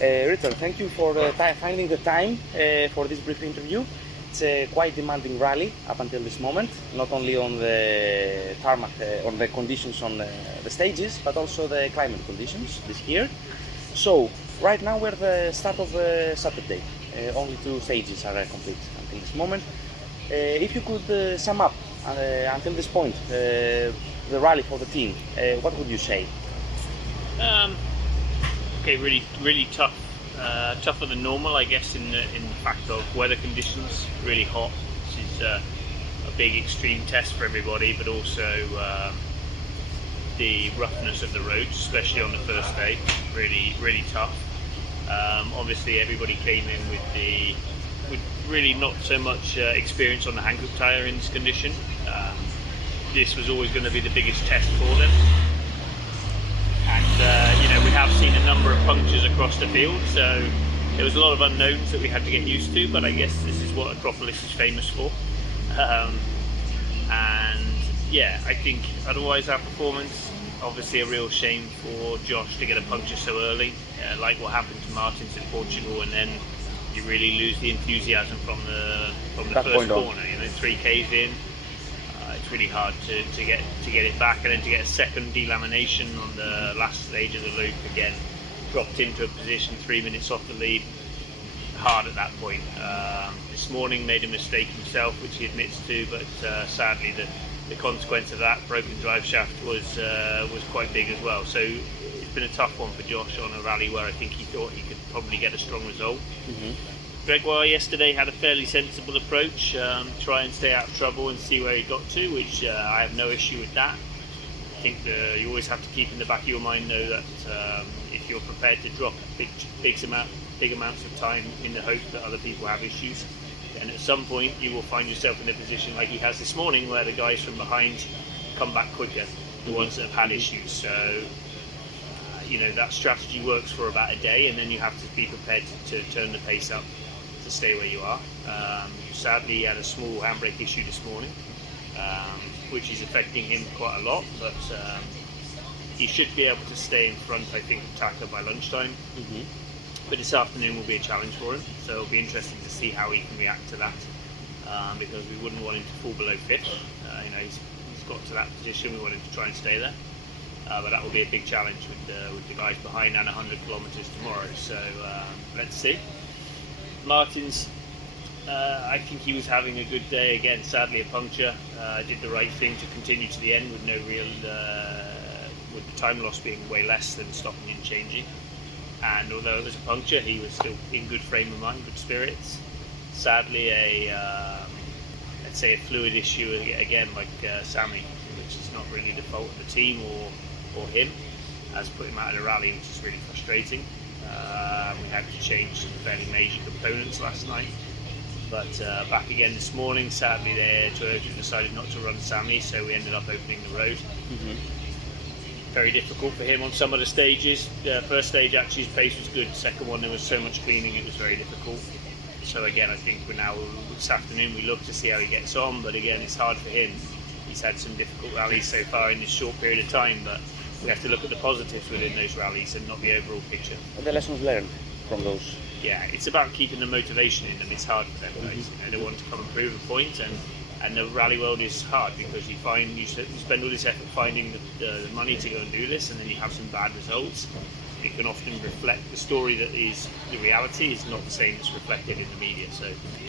Richard, thank you for finding the time for this brief interview. It's a quite demanding rally up until this moment, not only on the tarmac, on the conditions on the stages, but also the climate conditions this year. So, right now we're at the start of Saturday. Only 2 stages are complete until this moment. If you could sum up until this point the rally for the team, what would you say? Okay, really tough, tougher than normal, I guess, in the fact of weather conditions. Really hot. This is a big extreme test for everybody, but also the roughness of the roads, especially on the first day, really tough. Obviously, everybody came in with really not so much experience on the Hankook tyre in this condition. This was always going to be the biggest test for them. And we have seen a number of punctures across the field, so there was a lot of unknowns that we had to get used to, but I guess this is what Acropolis is famous for. I think otherwise our performance, obviously a real shame for Josh to get a puncture so early, like what happened to Martins in Portugal, and then you really lose the enthusiasm from the first corner. 3Ks in. It's really hard to get it back, and then to get a second delamination on the last stage of the loop again, dropped into a position 3 minutes off the lead, hard at that point. This morning made a mistake himself, which he admits to, but sadly the consequence of that broken drive shaft was quite big as well. So it's been a tough one for Josh on a rally where I think he thought he could probably get a strong result. Mm-hmm. Gregoire yesterday had a fairly sensible approach, try and stay out of trouble and see where he got to, which I have no issue with that. I think you always have to keep in the back of your mind, though, that if you're prepared to drop big amounts of time in the hope that other people have issues, then at some point you will find yourself in a position like he has this morning, where the guys from behind come back quicker, the ones that have had issues. So that strategy works for about a day, and then you have to be prepared to turn the pace up to stay where you are. Sadly, he had a small handbrake issue this morning, which is affecting him quite a lot, but he should be able to stay in front, I think, of Taka by lunchtime. Mm-hmm. But this afternoon will be a challenge for him, so it'll be interesting to see how he can react to that, because we wouldn't want him to fall below 5th. He's got to that position, we want him to try and stay there. But that will be a big challenge with the guys behind, and 100 kilometres tomorrow, so let's see. Martins, I think he was having a good day again. Sadly, a puncture. Did the right thing to continue to the end with no real, with the time loss being way less than stopping and changing. And although it was a puncture, he was still in good frame of mind, good spirits. Sadly, let's say a fluid issue again, like Sammy, which is not really the fault of the team or him, has put him out of the rally, which is really frustrating. We had to change some fairly major components last night, but back again this morning. Sadly, Toyota decided not to run Sammy, so we ended up opening the road. Mm-hmm. Very difficult for him on some of the stages. First stage actually his pace was good. Second one there was so much cleaning it was very difficult. So again, I think this afternoon we look to see how he gets on, but again it's hard for him. He's had some difficult rallies so far in this short period of time, but we have to look at the positives within those rallies and not the overall picture. And the lessons learned from those? Yeah, it's about keeping the motivation in, and it's hard for them guys. Mm-hmm. They want to come and prove a point, and the rally world is hard because you spend all this effort finding the money to go and do this, and then you have some bad results. It can often reflect the story that is the reality is not the same as reflected in the media, so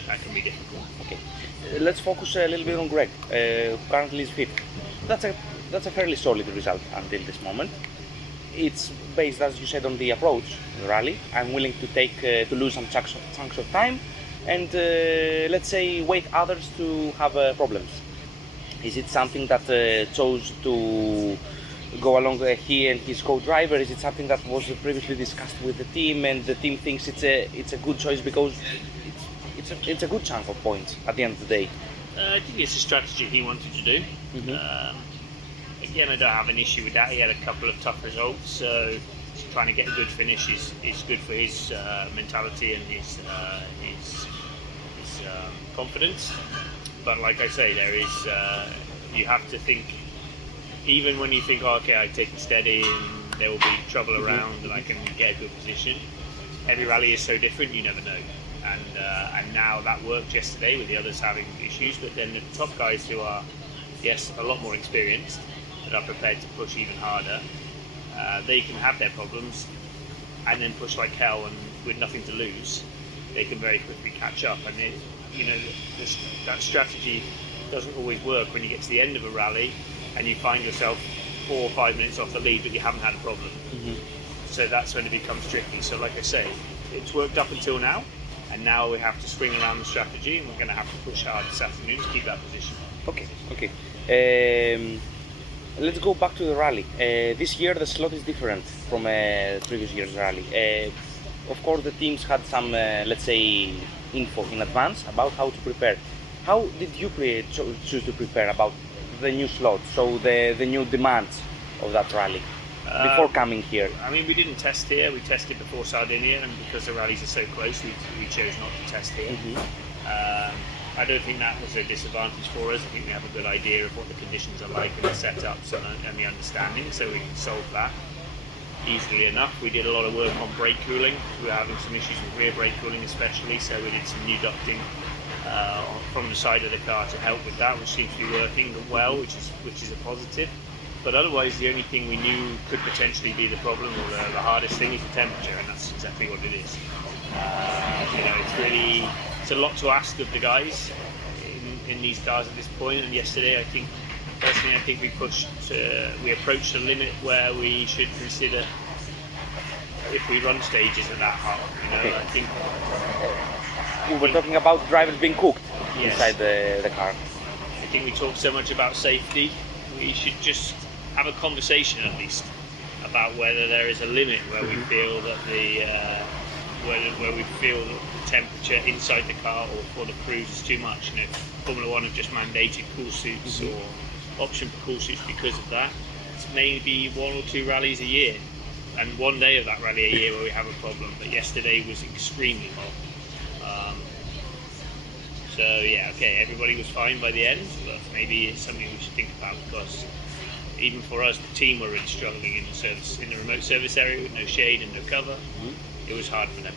that can be difficult. Okay, let's focus a little bit on Greg, who currently is 5th. That's a fairly solid result until this moment. It's based, as you said, on the approach, the rally. I'm willing to lose some chunks of time and let's say wait others to have problems. Is it something that chose to go along he and his co-driver? Is it something that was previously discussed with the team, and the team thinks it's a good choice because it's a good chunk of points at the end of the day? I think it's a strategy he wanted to do. Mm-hmm. Again, I don't have an issue with that. He had a couple of tough results, so trying to get a good finish is good for his mentality and his confidence. But like I say, there is you have to think, even when you think, oh, okay, I take it steady and there will be trouble around and I can get a good position, every rally is so different, you never know. And now that worked yesterday with the others having issues, but then the top guys who are, yes, a lot more experienced, that are prepared to push even harder, they can have their problems and then push like hell, and with nothing to lose, they can very quickly catch up. And that strategy doesn't always work when you get to the end of a rally and you find yourself 4 or 5 minutes off the lead, but you haven't had a problem. Mm-hmm. So that's when it becomes tricky. So like I say, it's worked up until now, and now we have to swing around the strategy, and we're going to have to push hard this afternoon to keep that position. Okay. Let's go back to the rally. This year the slot is different from previous year's rally. Of course the teams had some, let's say, info in advance about how to prepare. How did you choose to prepare about the new slot, so the new demands of that rally before coming here? I mean, we didn't test here, we tested before Sardinia, and because the rallies are so close, we chose not to test here. Mm-hmm. I don't think that was a disadvantage for us. I think we have a good idea of what the conditions are like and the setups and the understanding, so we can solve that easily enough. We did a lot of work on brake cooling. We were having some issues with rear brake cooling especially, so we did some new ducting from the side of the car to help with that, which seems to be working well, which is a positive. But otherwise, the only thing we knew could potentially be the problem, or the hardest thing, is the temperature, and that's exactly what it is. It's a lot to ask of the guys in these cars at this point. And yesterday, I think we approached a limit where we should consider if we run stages at that hard. I think we were talking about drivers being cooked inside the car. I think we talk so much about safety. We should just have a conversation at least about whether there is a limit where we feel that where we feel that the temperature inside the car or for the crews is too much. Formula One have just mandated cool suits or option for cool suits because of that. It's maybe 1 or 2 rallies a year, and one day of that rally a year where we have a problem. But yesterday was extremely hot. Everybody was fine by the end, but maybe it's something we should think about, because even for us, the team were really struggling in the remote service area with no shade and no cover. It was hard for them.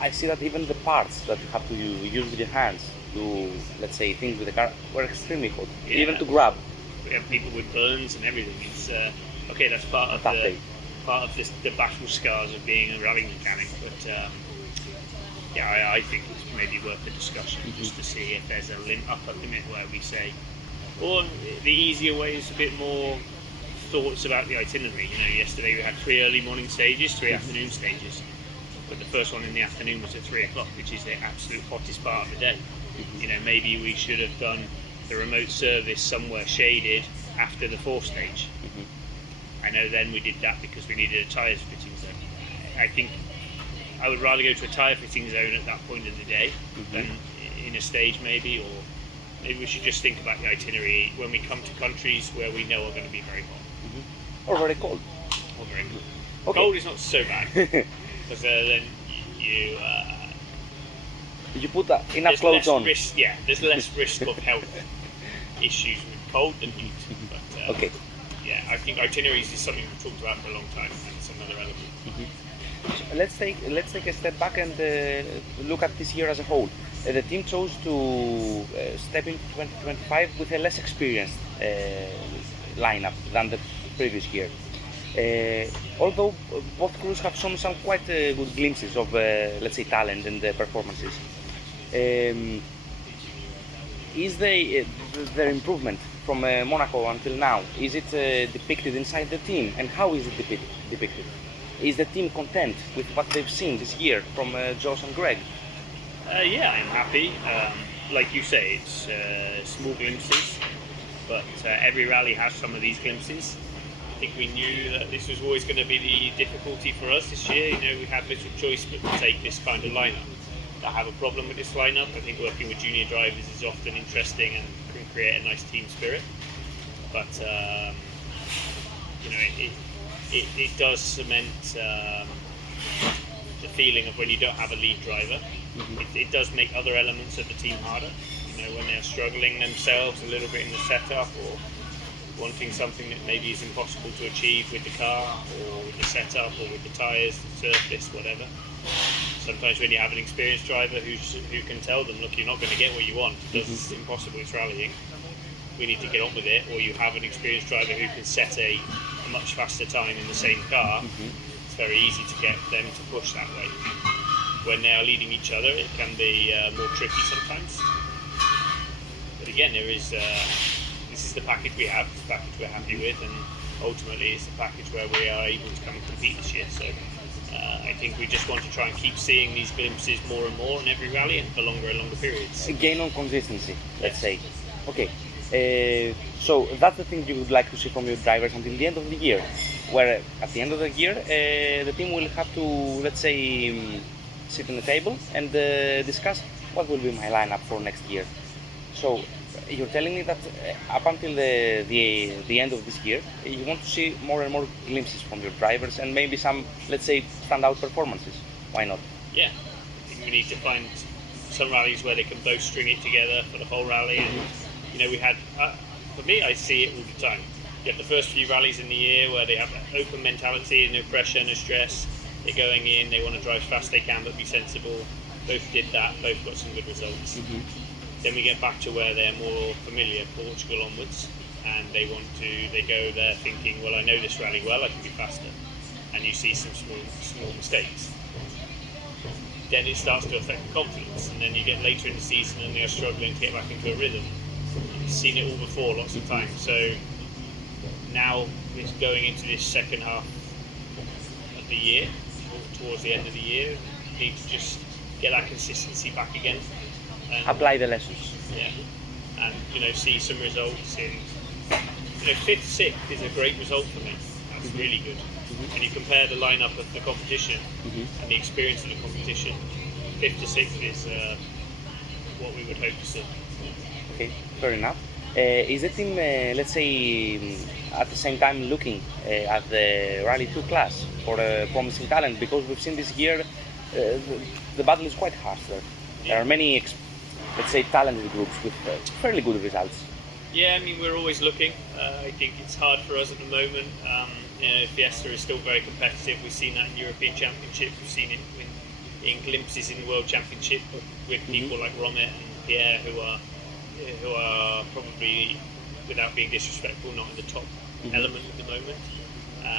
I see that even the parts that you have to use with your hands to, let's say, things with the car were extremely hot, even to grab. We have people with burns and everything. It's that's part of the battle scars of being a rally mechanic. But I think it's maybe worth a discussion just to see if there's a upper limit where we say, or the easier way is a bit more thoughts about the itinerary. Yesterday we had 3 early morning stages, 3 afternoon stages, but the first one in the afternoon was at 3 o'clock, which is the absolute hottest part of the day. Maybe we should have done the remote service somewhere shaded after the 4th stage. I know then we did that because we needed a tyre fitting zone. I think I would rather go to a tyre fitting zone at that point of the day than in a stage maybe, or maybe we should just think about the itinerary when we come to countries where we know are going to be very hot. Or very cold. Or very cold. Okay. Cold is not so bad, because then you put enough clothes on. There's less risk of health issues with cold than heat. But I think itineraries is something we've talked about for a long time, and it's another element. So let's take a step back and look at this year as a whole. The team chose to step into 2025 with a less experienced lineup than the previous year. Although both crews have shown some quite good glimpses of, let's say, talent and performances. Is their improvement from Monaco until now, is it depicted inside the team, and how is it depicted? Is the team content with what they've seen this year from Josh and Greg? I'm happy. Like you say, it's small glimpses, but every rally has some of these glimpses. I think we knew that this was always going to be the difficulty for us this year. We had little choice but to take this kind of lineup. I have a problem with this lineup. I think working with junior drivers is often interesting and can create a nice team spirit. But it does cement the feeling of when you don't have a lead driver. It does make other elements of the team harder. When they're struggling themselves a little bit in the setup, or wanting something that maybe is impossible to achieve with the car or with the setup or with the tyres, the surface, whatever. Sometimes when you have an experienced driver who can tell them, look, you're not going to get what you want. It's impossible, it's rallying. We need to get on with it. Or you have an experienced driver who can set a much faster time in the same car. It's very easy to get them to push that way. When they are leading each other, it can be more tricky sometimes. But again, this is the package we have, it's the package we're happy with, and ultimately it's the package where we are able to come and compete this year. So I think we just want to try and keep seeing these glimpses more and more in every rally and for longer and longer periods. Gain on consistency, let's say. Okay, so that's the thing you would like to see from your drivers until the end of the year, where at the end of the year the team will have to, let's say, sit on the table and discuss what will be my lineup for next year. So you're telling me that up until the end of this year, you want to see more and more glimpses from your drivers and maybe some, let's say, standout performances. Why not? Yeah, I think we need to find some rallies where they can both string it together for the whole rally. And we had, for me, I see it all the time. You have the first few rallies in the year where they have that open mentality, no pressure, no stress. They're going in, they want to drive as fast as they can but be sensible. Both did that, both got some good results. Then we get back to where they're more familiar, Portugal onwards, and they go there thinking, well, I know this rally well, I can be faster. And you see some small mistakes. Then it starts to affect the confidence, and then you get later in the season and they're struggling to get back into a rhythm. You've seen it all before, lots of times. So now it's going into this second half of the year, towards the end of the year, you need to just get that consistency back again. And, apply the lessons. Yeah, and see some results in. 5th, 6th is a great result for me. That's really good. And you compare the lineup of the competition and the experience of the competition. 5th to 6th is what we would hope to see. Okay, fair enough. Is the team, let's say, at the same time looking at the Rally 2 class for promising talent? Because we've seen this year the battle is quite harsh there. There are many, let's say, talented groups with fairly good results. Yeah, I mean, we're always looking. I think it's hard for us at the moment. Fiesta is still very competitive. We've seen that in European Championship. We've seen it in glimpses in the World Championship with people like Romet and Pierre who are probably, without being disrespectful, not in the top element at the moment.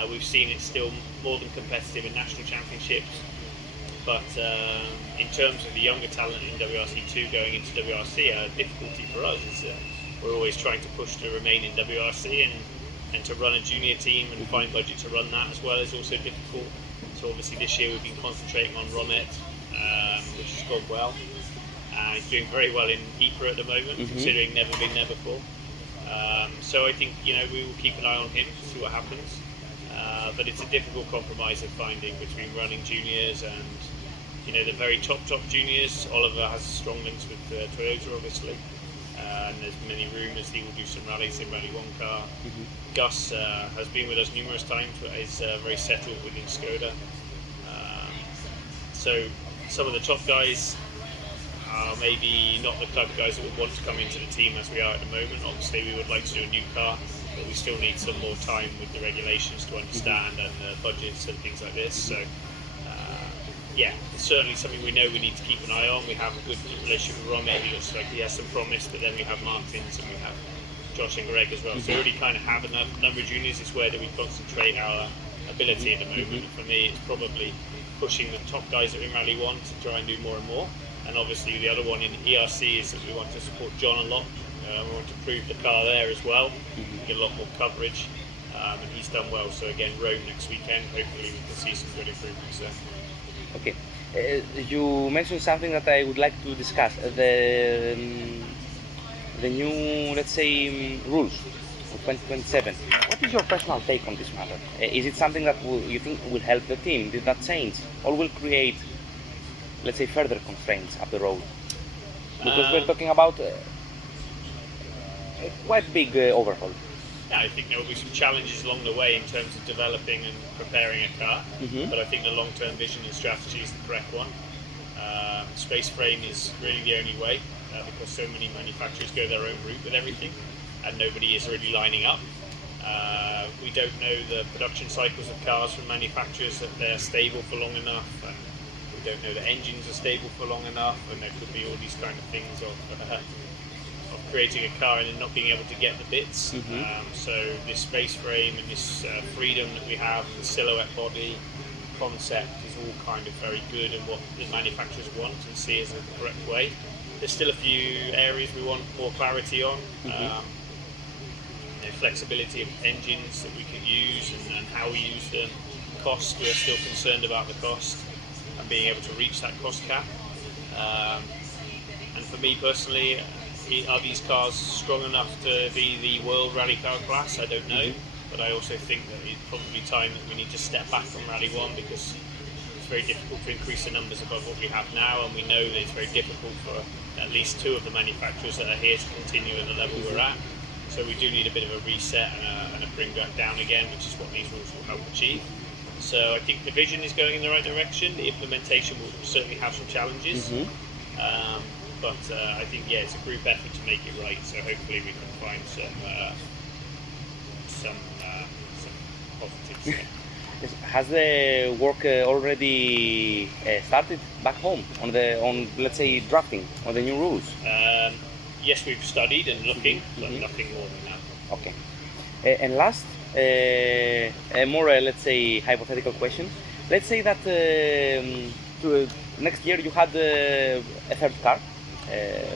We've seen it still more than competitive in national championships. But in terms of the younger talent in WRC2 going into WRC, a difficulty for us is we're always trying to push to remain in WRC and to run a junior team and find budget to run that as well is also difficult. So obviously this year we've been concentrating on Romet, which has gone well. He's doing very well in IPA at the moment, considering never been there before. So I think we will keep an eye on him to see what happens. But it's a difficult compromise of finding between running juniors and the very top juniors. Oliver has strong links with Toyota, obviously, and there's many rumours he will do some rallies in Rally 1 car. Gus has been with us numerous times, but is very settled within Skoda. So some of the top guys are maybe not the type of guys that would want to come into the team as we are at the moment. Obviously, we would like to do a new car, but we still need some more time with the regulations to understand and the budgets and things like this. So. Yeah, it's certainly something we know we need to keep an eye on. We have a good relationship with Romet. He looks like he has some promise, but then we have Martins and we have Josh and Greg as well. So we already kind of have a number of juniors. It's where do we concentrate our ability at the moment. For me, it's probably pushing the top guys that we Rally 1 to try and do more and more. And obviously the other one in ERC is that we want to support John a lot. We want to prove the car there as well, get a lot more coverage. And he's done well. So again, Rome next weekend, hopefully we can see some good improvements there. Okay, you mentioned something that I would like to discuss, the new, let's say, rules for 2027. What is your personal take on this matter? Is it something that you think will help the team? Did that change? Or will create, let's say, further constraints up the road? Because we're talking about a quite big overhaul. Yeah, I think there will be some challenges along the way in terms of developing and preparing a car, but I think the long-term vision and strategy is the correct one. Space frame is really the only way because so many manufacturers go their own route with everything and nobody is really lining up. We don't know the production cycles of cars from manufacturers, that they're stable for long enough, and we don't know that engines are stable for long enough, and there could be all these kind of things of creating a car and then not being able to get the bits. So this space frame and this freedom that we have, the silhouette body concept is all kind of very good and what the manufacturers want and see as a correct way. There's still a few areas we want more clarity on. Flexibility of engines that we can use and how we use them. Cost, we are still concerned about the cost and being able to reach that cost cap. And for me personally, are these cars strong enough to be the world rally car class? I don't know, but I also think that it's probably time that we need to step back from Rally 1 because it's very difficult to increase the numbers above what we have now, and we know that it's very difficult for at least 2 of the manufacturers that are here to continue at the level we're at. So we do need a bit of a reset and a bring back down again, which is what these rules will help achieve. So I think the vision is going in the right direction. The implementation will certainly have some challenges. But I think, it's a group effort to make it right. So hopefully we can find some positives. Has the work already started back home on let's say drafting on the new rules? Yes, we've studied and looking, but nothing more than that. Okay. And last, a more let's say hypothetical question. Let's say that next year you had a third car,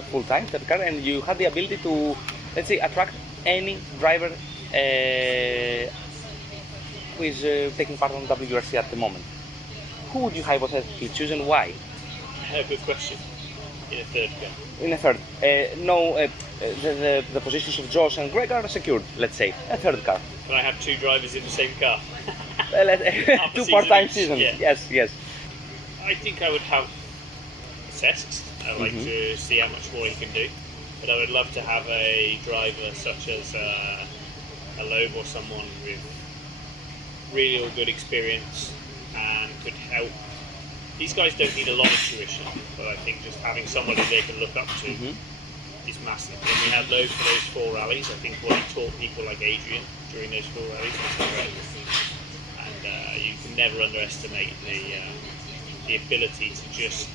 full-time third car, and you had the ability to, let's say, attract any driver who is taking part on WRC at the moment. Who would you hypothetically choose and why? Good question. In a third car. In a third. The positions of Josh and Greg are secured, let's say. A third car. Can I have 2 drivers in the same car? 2 part-time seasons. Yeah. Yes. I think I would have tests. I'd like to see how much more he can do. But I would love to have a driver such as a Loeb or someone with really all good experience and could help. These guys don't need a lot of tuition, but I think just having someone that they can look up to is massive. When we had Loeb for those 4 rallies, I think what he taught people like Adrian during those 4 rallies was great. And you can never underestimate the ability to just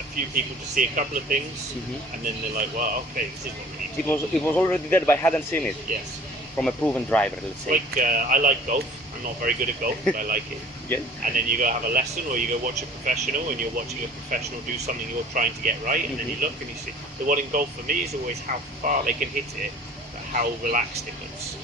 a few people to see a couple of things, and then they're like, "Wow, okay, this is what we need to do." It was already there, but I hadn't seen it. Yes. From a proven driver, let's say. Like I like golf. I'm not very good at golf, but I like it. Yeah. And then you go have a lesson, or you go watch a professional, and you're watching a professional do something you're trying to get right, and then you look and you see. The one in golf for me is always how far they can hit it, but how relaxed it looks.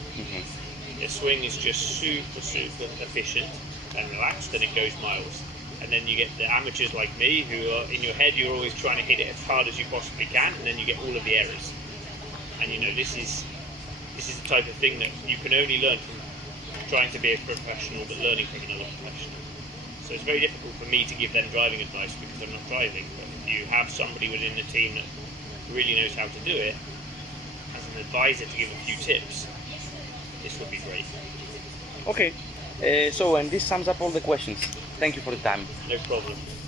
The swing is just super efficient and relaxed, and it goes miles. And then you get the amateurs like me, who are in your head you're always trying to hit it as hard as you possibly can, and then you get all of the errors. And this is the type of thing that you can only learn from trying to be a professional, but learning from another professional. So it's very difficult for me to give them driving advice because I'm not driving. But if you have somebody within the team that really knows how to do it, as an advisor to give a few tips, this would be great. Okay. And this sums up all the questions. Thank you for the time. No problem.